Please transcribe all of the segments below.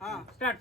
हां स्टार्ट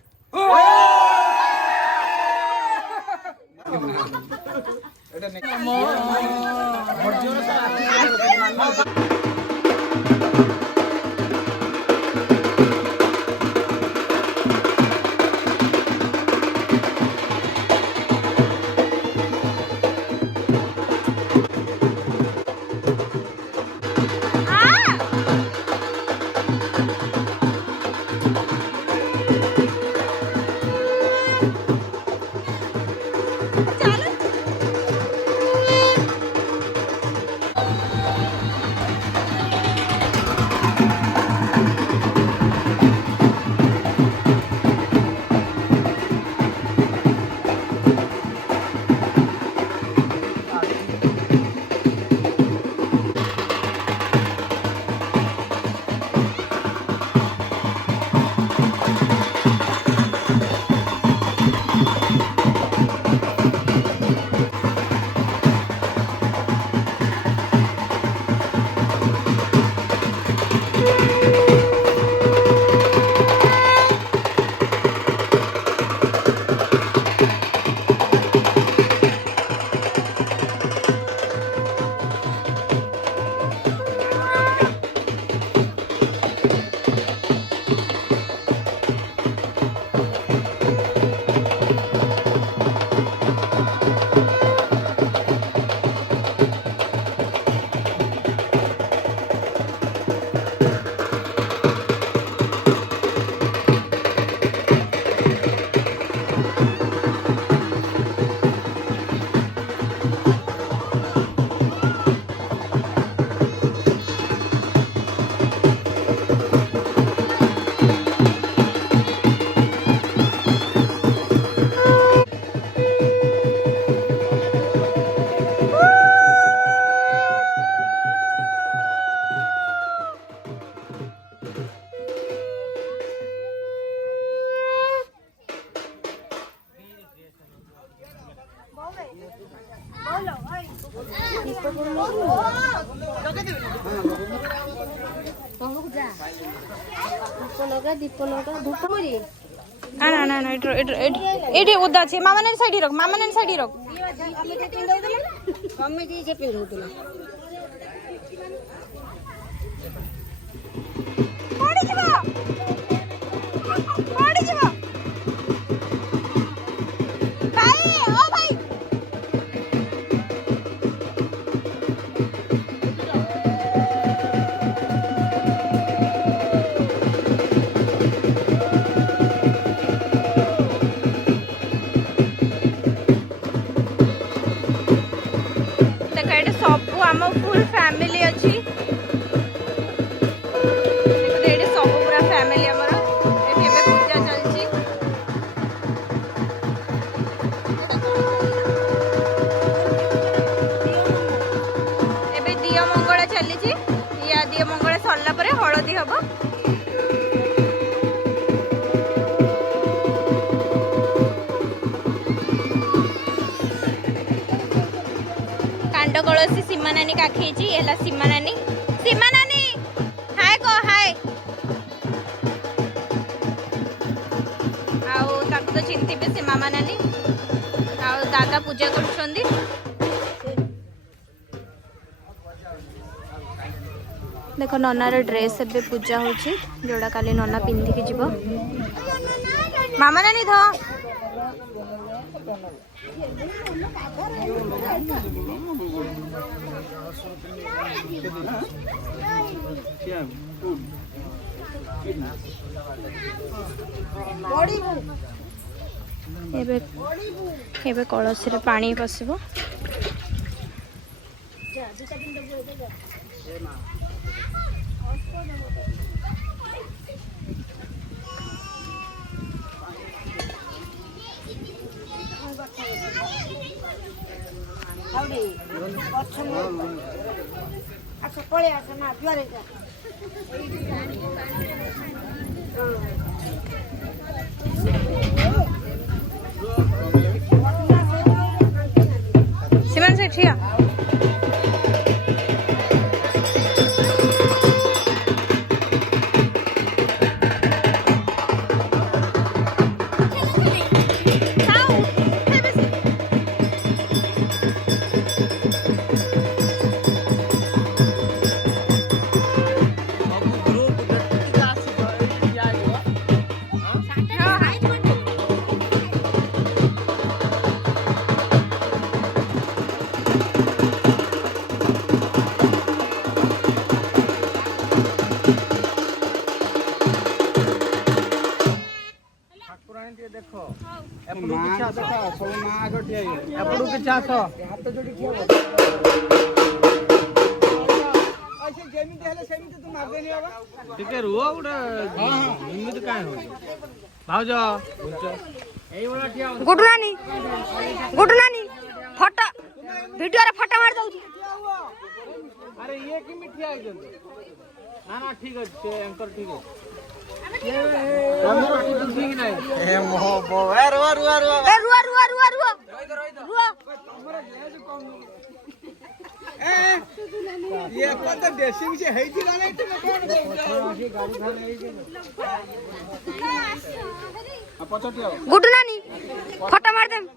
ଏଠି ଓଦା ଅଛି ମାମା ସାଇଡ ରଖ ମାମା ସାଇଡ ରଖ ସବୁ ଆମ ଫୁଲ ଫ୍ୟାମିଲି ଅଛି ଏଠି ସବୁ ପୁରା ଫ୍ୟାମିଲି ଆମର ଏଠି ଏବେ ପୂଜା ଚାଲିଛି ଏବେ ଦିଅ ମଙ୍ଗଳା ଚାଲିଛି ୟା ଦିଅ ମଙ୍ଗଳା ସରିଲା ପରେ ହଳଦୀ ହବ कलसी सीमा नानी काखेची एला सीमा नानी हाय को हाय आउ ताको तो चिंती पे सीमा नानी आउ दादा पूजा करछंदी देखो ननार ड्रेस एबे पूजा होची जोड़ा काली नना पिंधि के जीवो मामा नानी ध एबे कलसी रे पानी पसिबो Haldi, अच्छा पड़े अच्छा ना प्यारे जा सिमन से ठिया रानी टे देखो एपडू किछ आस सब मां आगो ठिया एपडू किछ आस हाथ जोडी ठिया ऐसे जेमिति हेले सेमिति तू मार देनी बाबा ठीक है रुओ गुडा हां हां निमित काहे हो भाउज एई वाला ठिया गुडू नानी फोटो वीडियो रे फोटो मार दउची अरे ये कि मिठिया है ना ना ठीक है से एंकर ठीक है ठीक नहीं ए मोह बो ए रुआ ये पता ड्रेसिंग से है जी गाने तुम कौन गाड़ी खाने गुडू नानी फोटो मार देम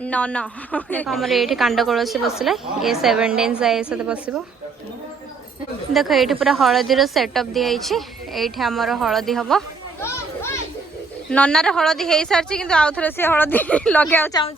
नन ये कांड कलसी बसले ये 7 days जाए सहित बस देख ये पूरा हलदीर सेटअप दिखाई ये हलदी हम ननार हलदी हो सारी कि आउ थे सी हलदी लगे चाहूँ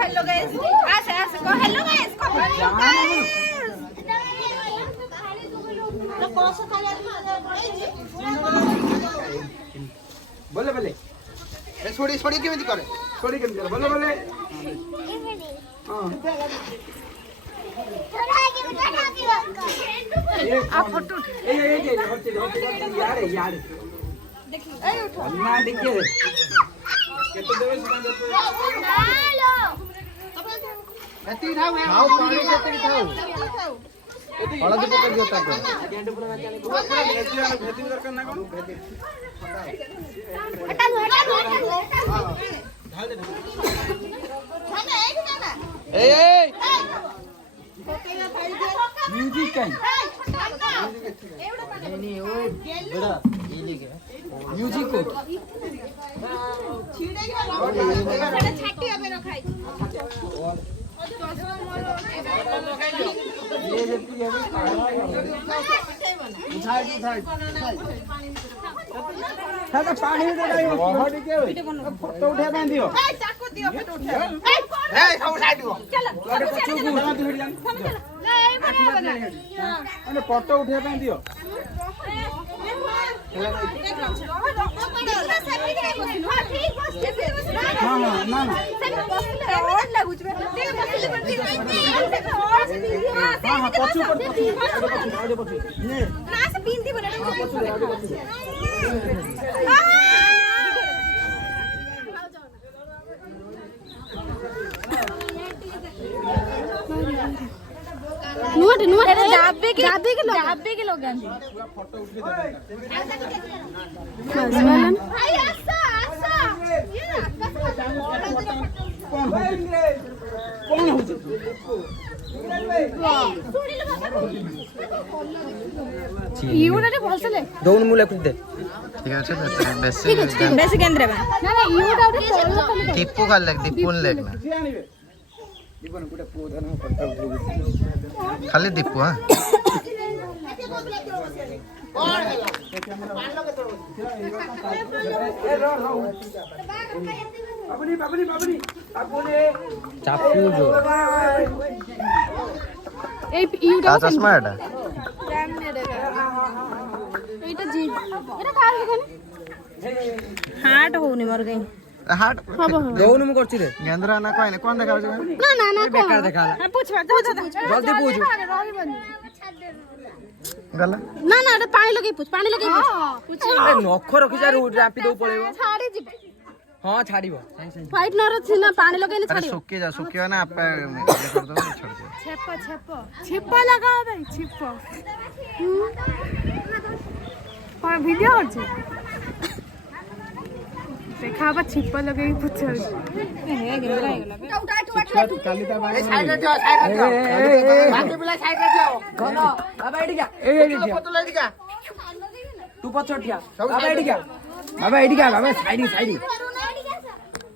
हेलो गाइस आसे आसे को हेलो गाइस को बोले बोले ए छोड़ी छोड़ी केमिति करे छोड़ी केमिति करे बोले बोले हां आ फोटो ए यार यार देखिए ए उठो ना देखिए केते देवे हेलो एती खाओ पानी केते खाओ हळदी पकड़ दियो ताको गेंड पूरा चले को पूरा भेजी वाला भेजी दरकार ना कोन भेजी हटा दो ढाल दे हम एक ना ए म्यूजिक काई नहीं ओ बड़ा ये लेके म्यूजिक को छीड़े वाला छाटी अबे रखाई ये लेती है उठा पानी दे फोटो उठा बांधियो चाकू दियो फोटो उठा ସବୁ ସାଇଡ୍ ହୁଅ ଫଟୋ ଉଠେଇବା ପାଇଁ ଦିଅ दाबी के लगांती ଫଟୋ ଉଠେଇ दौन मु लेखु दे ठीक আছে बेसी केंद्र में ना ना यूटा टिप्पू का लग दीपुन लेखना जीवन गुटे पोधन फटो उठेई खाली दीपू हां चापू जो ए यूटा चश्मा एटा एटा जी एटा कार देखनी हार्ट होनी मोर गई हाट दौन मु करछि रे गेंद्रा ना कोई ने कोन देखा ना ना ना बेकार देखाला पूछ जल्दी पूछ गला ना ना पानी लगे पूछ पूछ ए नख रखि जा रापी दो पळेबो छाड़ी जीव हां छाड़ीबो फाइट न रछि ना पानी लगे अरे छाड़ी सुखी ना आप कर दो छोड़ दो छिप्पा लगाओ भाई छिप्पा पर वीडियो हो छै देखा बा छिप्पा लगे पूछ हे गेला काली ता ए साइड रे बाकी बुला साइड रे जाओ घन बाबा एडी जा ए फोटो ले दिका तू पछटिया बाबा एडी जा बाबा साइड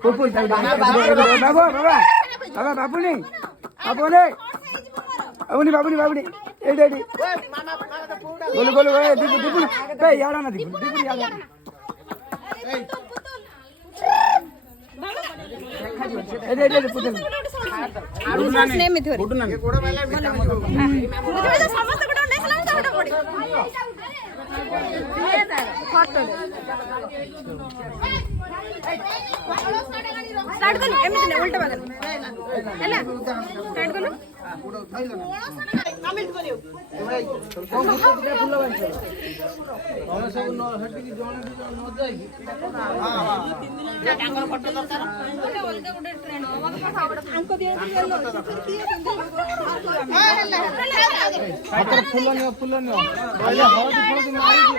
पोपो बाबा बाबुनी एडी मामा तो पूरा बोलो ए दीपू बे यार ना दीपू यार एडी पुतल नेम में थोड़ी फोटो ना गोड़ वाला भी समस्त गोड़ नहीं सला तो पड़ी स्टार्ट कर एमिति ने उल्टा बागन हैला स्टार्ट कर कमेंट करियो फूल बांध हम सब न हटी की जण न जाई हां टांगर फोटो दरकार हमको दिया फूल नियो पहले हळदी फूल मारी दियो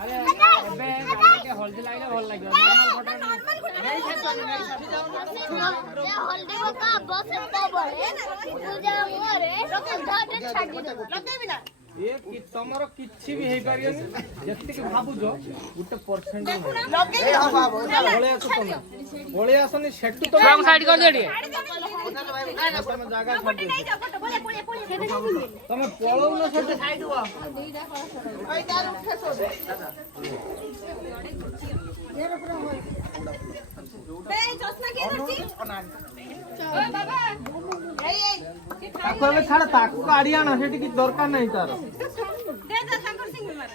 अरे एबे के हल्दी लाइले भल लागियो नॉर्मल फोटो हल्दी का बस तो बड़े पूजा मोरे धाटे छाडी दे लगेबी ना ए कि तमरो किछि भी हेई पारियन जत्ति के भाबुजो गुटे परसेंट लगे बोले आसनी सेटू तो रंग साइड कर देडी तम जागा छाड दे तमे पळौ न सेटू साइड हुआ ओइ दारू फेसो बे चश्मा के दछि ओए बाबा ताको एबे छाड़ ताको काढी आना सेठी कि दरकार नाही तार दे दे शंकर सिंह मार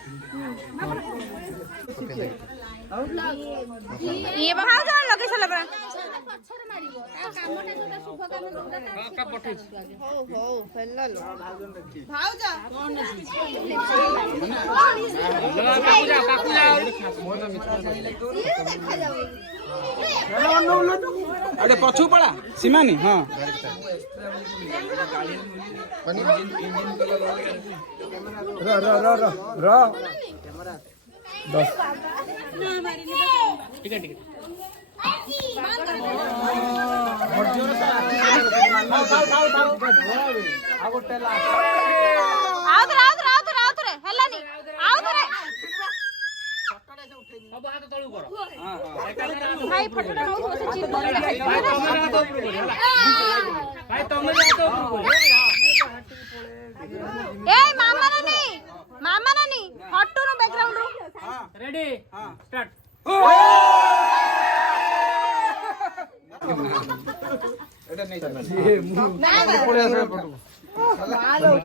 ये बाहर जा लोकेशन लगा पछर मारिबो कामटा जोटा शुभ काम जोटा का पठै हो फेल्ला लो भाव जा अरे पछु पड़ा सीमानी हां र 10 ठीक है भाई फटफट हो से चीज भाई तुम ए मामा नानी हटू नो बैकग्राउंड रो रेडी स्टार्ट ଏଟା ନେଇ ଚାଲ।